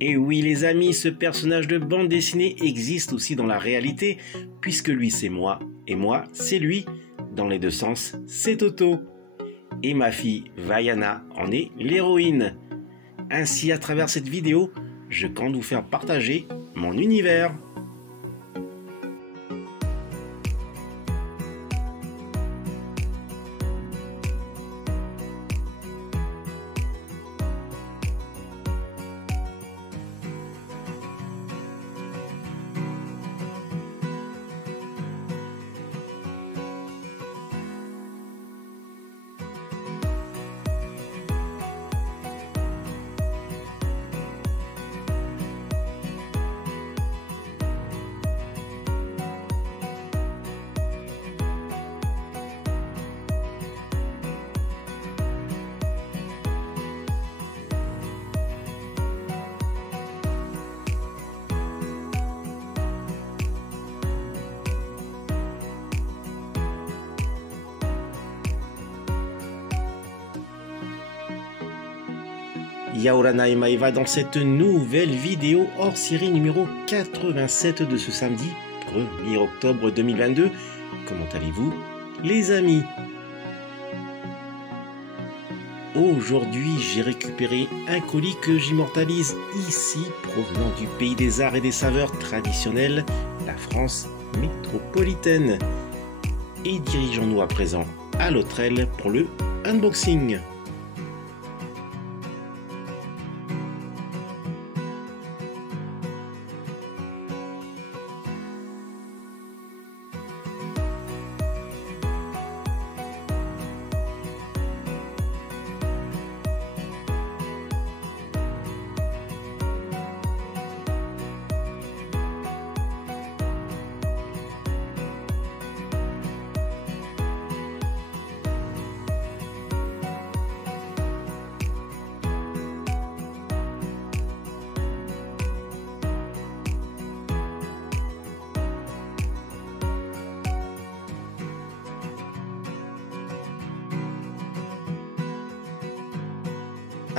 Et oui les amis, ce personnage de bande dessinée existe aussi dans la réalité, puisque lui c'est moi, et moi c'est lui. Dans les deux sens, c'est Toto. Et ma fille Vaiana en est l'héroïne. Ainsi, à travers cette vidéo, je compte vous faire partager mon univers. Yaorana et Maeva dans cette nouvelle vidéo hors série numéro 87 de ce samedi 1er octobre 2022. Comment allez-vous les amis? Aujourd'hui j'ai récupéré un colis que j'immortalise ici, provenant du pays des arts et des saveurs traditionnels, la France métropolitaine. Et dirigeons-nous à présent à l'hôtel pour le unboxing.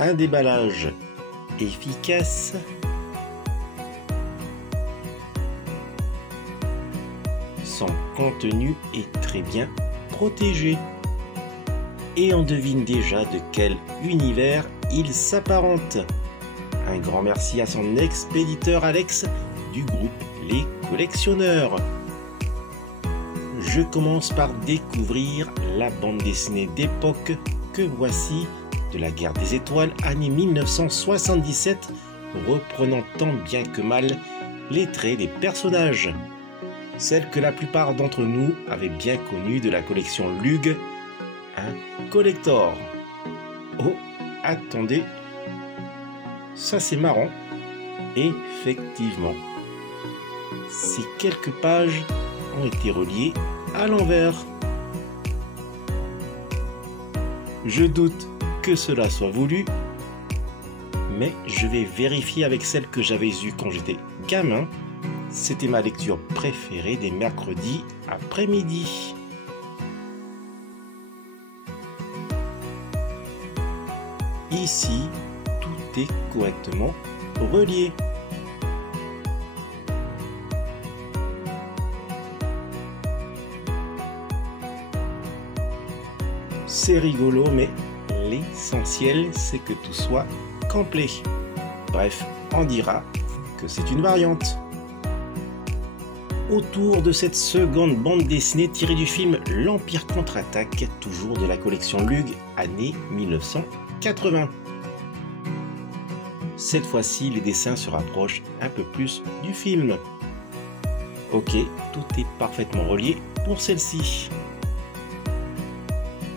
Un déballage efficace, son contenu est très bien protégé et on devine déjà de quel univers il s'apparente. Un grand merci à son expéditeur Alex du groupe Les Collectionneurs. Je commence par découvrir la bande dessinée d'époque que voici, de la guerre des étoiles, année 1977, reprenant tant bien que mal les traits des personnages. Celle que la plupart d'entre nous avaient bien connue de la collection Lug, un collector. Oh, attendez, ça c'est marrant. Effectivement, ces quelques pages ont été reliées à l'envers. Je doute que cela soit voulu, mais je vais vérifier avec celle que j'avais eue quand j'étais gamin. C'était ma lecture préférée des mercredis après-midi. Ici, tout est correctement relié. C'est rigolo, mais l'essentiel, c'est que tout soit complet. Bref, on dira que c'est une variante. Autour de cette seconde bande dessinée tirée du film L'Empire contre-attaque, toujours de la collection Lug, année 1980. Cette fois-ci, les dessins se rapprochent un peu plus du film. Ok, tout est parfaitement relié pour celle-ci.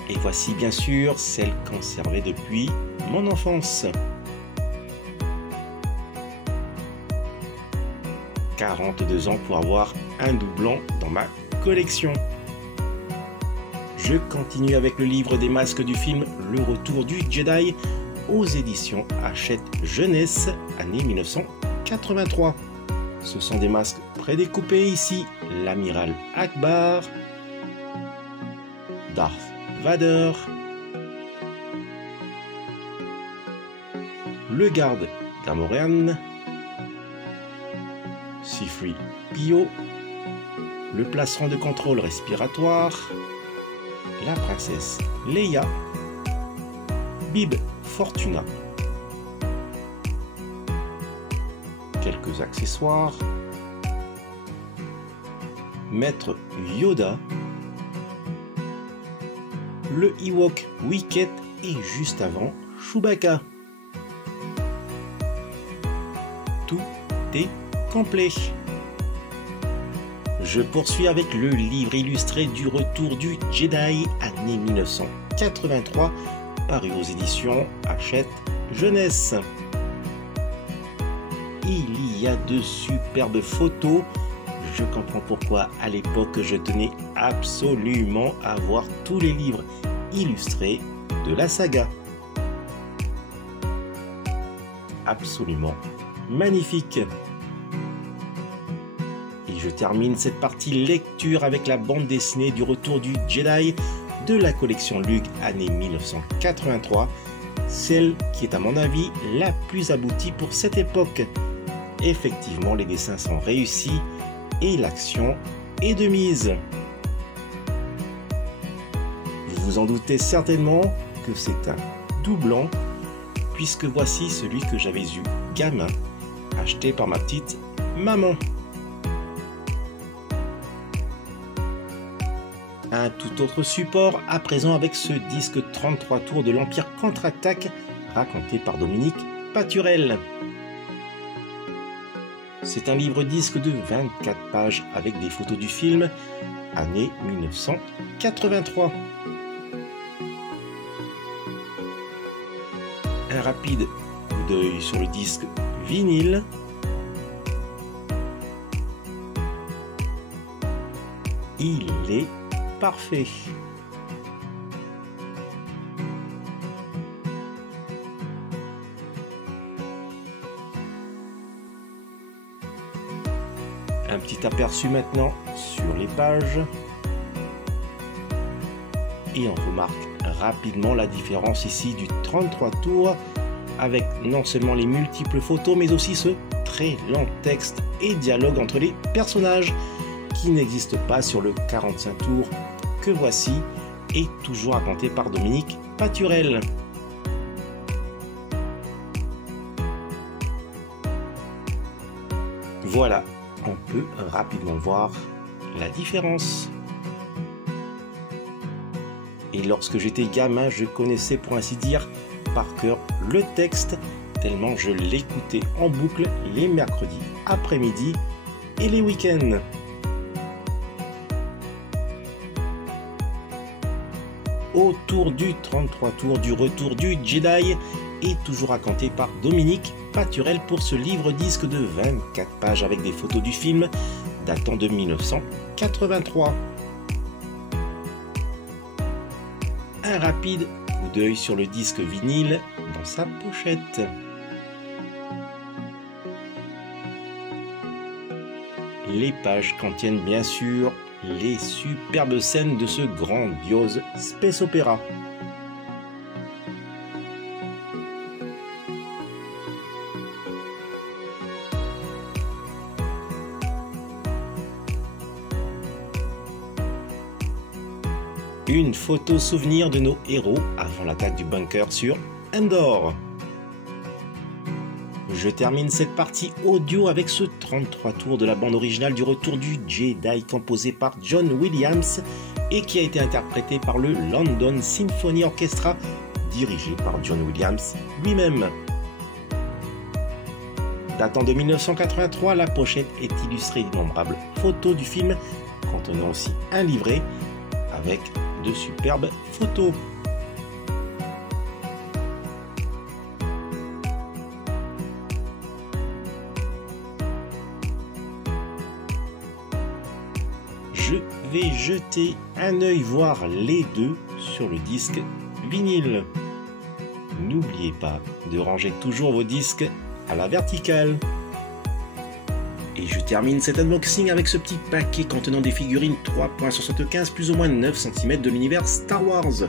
Et voici bien sûr celle conservée depuis mon enfance. 42 ans pour avoir un doublon dans ma collection. Je continue avec le livre des masques du film Le Retour du Jedi aux éditions Hachette Jeunesse, année 1983. Ce sont des masques prédécoupés ici. L'amiral Akbar, Darth Vader, le garde Gamorrean C-3PO, le plastron de contrôle respiratoire, la princesse Leia, Bib Fortuna, quelques accessoires, Maître Yoda, le Ewok Wicket et juste avant Chewbacca. Tout est complet. Je poursuis avec le livre illustré du Retour du Jedi, année 1983, paru aux éditions Hachette Jeunesse. Il y a de superbes photos. Je comprends pourquoi à l'époque je tenais absolument à voir tous les livres illustrés de la saga. Absolument magnifique. Et je termine cette partie lecture avec la bande dessinée du Retour du Jedi de la collection Lug année 1983, celle qui est à mon avis la plus aboutie pour cette époque. Effectivement, les dessins sont réussis et l'action est de mise. Vous vous en doutez certainement que c'est un doublant, puisque voici celui que j'avais eu gamin, acheté par ma petite maman. Un tout autre support à présent avec ce disque 33 tours de l'Empire contre-attaque, raconté par Dominique Paturel. C'est un livre-disque de 24 pages avec des photos du film, année 1983. Un rapide coup d'œil sur le disque vinyle. Il est parfait. Un petit aperçu maintenant sur les pages. Et on remarque rapidement la différence ici du 33 tours avec non seulement les multiples photos mais aussi ce très lent texte et dialogue entre les personnages qui n'existe pas sur le 45 tours que voici et toujours raconté par Dominique Paturel. Voilà, on peut rapidement voir la différence. Et lorsque j'étais gamin, je connaissais pour ainsi dire par cœur le texte, tellement je l'écoutais en boucle les mercredis après-midi et les week-ends. Autour du 33 tours du Retour du Jedi et toujours raconté par Dominique Paturel pour ce livre-disque de 24 pages avec des photos du film datant de 1983. Un rapide coup d'œil sur le disque vinyle dans sa pochette. Les pages contiennent bien sûr les superbes scènes de ce grandiose space opéra. Une photo souvenir de nos héros avant l'attaque du bunker sur Endor. Je termine cette partie audio avec ce 33 tours de la bande originale du Retour du Jedi composé par John Williams et qui a été interprété par le London Symphony Orchestra dirigé par John Williams lui-même. Datant de 1983, la pochette est illustrée d'innombrables photos du film contenant aussi un livret avec de superbes photos. Je vais jeter un œil voir les deux sur le disque vinyle. N'oubliez pas de ranger toujours vos disques à la verticale. Et je termine cet unboxing avec ce petit paquet contenant des figurines 3.75 plus ou moins 9 cm de l'univers Star Wars.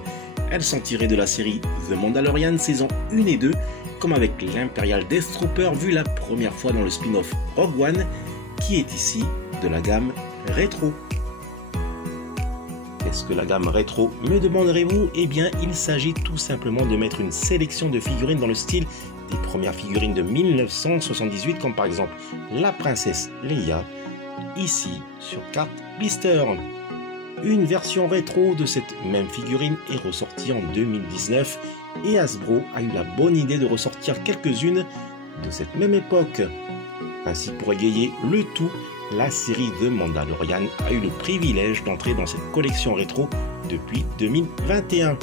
Elles sont tirées de la série The Mandalorian saison 1 et 2, comme avec l'Imperial Death Trooper vu la première fois dans le spin-off Rogue One, qui est ici de la gamme rétro. Qu'est-ce que la gamme rétro, me demanderez-vous? Eh bien, il s'agit tout simplement de mettre une sélection de figurines dans le style des premières figurines de 1978, comme par exemple la princesse Leia, ici sur carte blister. Une version rétro de cette même figurine est ressortie en 2019 et Hasbro a eu la bonne idée de ressortir quelques-unes de cette même époque. Ainsi, pour égayer le tout, la série The Mandalorian a eu le privilège d'entrer dans cette collection rétro depuis 2021.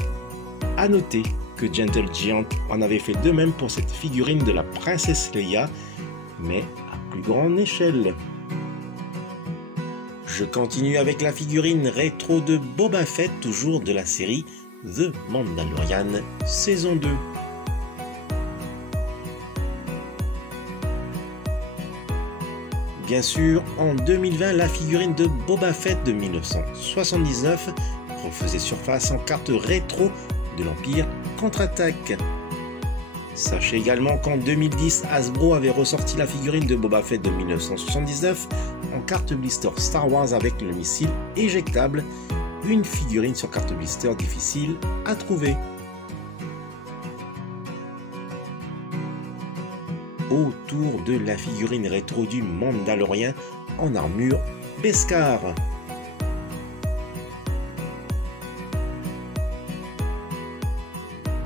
A noter que Gentle Giant en avait fait de même pour cette figurine de la princesse Leia, mais à plus grande échelle. Je continue avec la figurine rétro de Boba Fett, toujours de la série The Mandalorian saison 2. Bien sûr, en 2020, la figurine de Boba Fett de 1979 refaisait surface en carte rétro de l'Empire contre-attaque. Sachez également qu'en 2010, Hasbro avait ressorti la figurine de Boba Fett de 1979 en carte blister Star Wars avec le missile éjectable, une figurine sur carte blister difficile à trouver. Autour de la figurine rétro du Mandalorien en armure Beskar.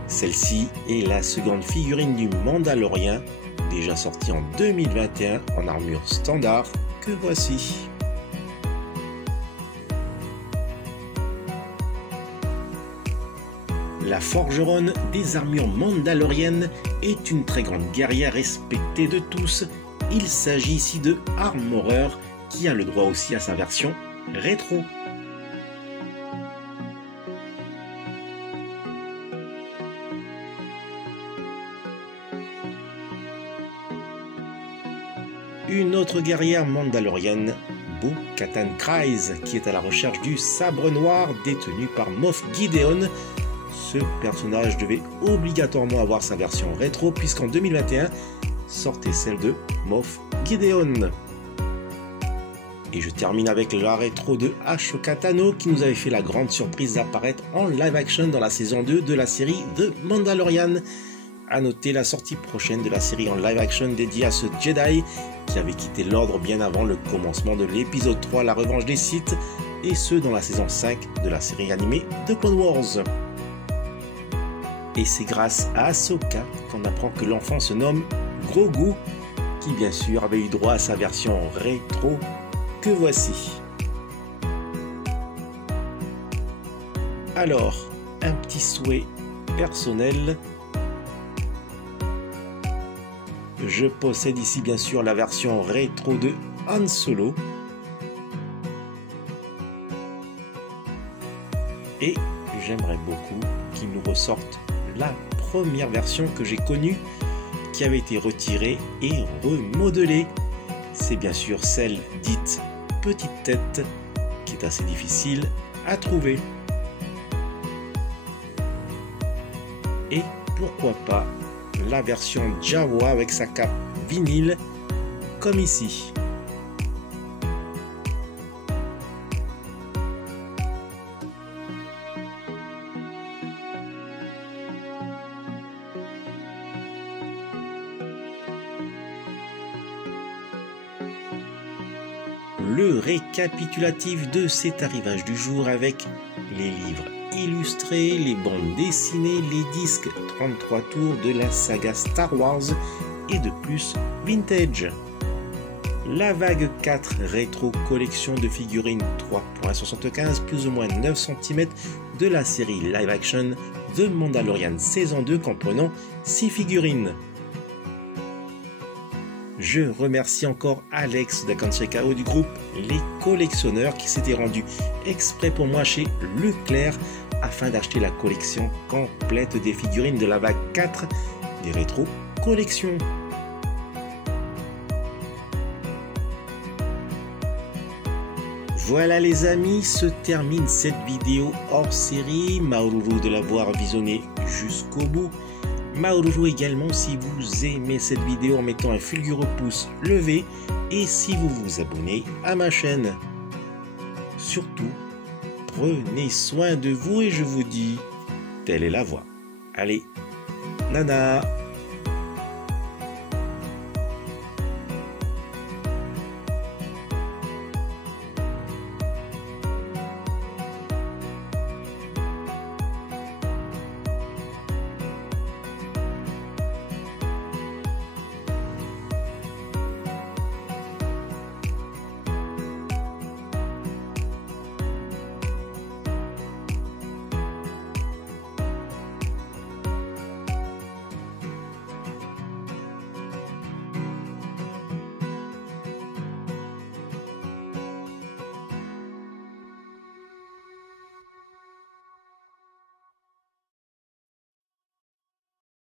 Celle-ci est la seconde figurine du Mandalorien, déjà sortie en 2021 en armure standard, que voici. La forgeronne des armures mandaloriennes est une très grande guerrière respectée de tous. Il s'agit ici de Armorer, qui a le droit aussi à sa version rétro. Une autre guerrière mandalorienne, Bo-Katan Kryze, qui est à la recherche du sabre noir détenu par Moff Gideon. Ce personnage devait obligatoirement avoir sa version rétro puisqu'en 2021 sortait celle de Moff Gideon. Et je termine avec la rétro de Ahsoka Tano qui nous avait fait la grande surprise d'apparaître en live action dans la saison 2 de la série The Mandalorian. A noter la sortie prochaine de la série en live action dédiée à ce Jedi qui avait quitté l'ordre bien avant le commencement de l'épisode 3, la revanche des Sith, et ce dans la saison 5 de la série animée de Clone Wars. Et c'est grâce à Ahsoka qu'on apprend que l'enfant se nomme Grogu, qui bien sûr avait eu droit à sa version rétro, que voici. Alors, un petit souhait personnel. Je possède ici bien sûr la version rétro de Han Solo. Et j'aimerais beaucoup qu'ils nous ressortent la première version que j'ai connue, qui avait été retirée et remodelée. C'est bien sûr celle dite petite tête, qui est assez difficile à trouver. Et pourquoi pas la version Jawa avec sa cape vinyle, comme ici. Le récapitulatif de cet arrivage du jour avec les livres illustrés, les bandes dessinées, les disques 33 tours de la saga Star Wars et de plus vintage. La vague 4 rétro collection de figurines 3.75 plus ou moins 9 cm de la série live action The Mandalorian saison 2 comprenant 6 figurines. Je remercie encore Alex d'Akansekao du groupe Les Collectionneurs qui s'était rendu exprès pour moi chez Leclerc afin d'acheter la collection complète des figurines de la vague 4 des rétro collections. Voilà les amis, se termine cette vidéo hors série. Maoru de l'avoir visionnée jusqu'au bout. Maoru également si vous aimez cette vidéo en mettant un fulgureux pouce levé et si vous vous abonnez à ma chaîne. Surtout, prenez soin de vous et je vous dis, telle est la voie. Allez, nana!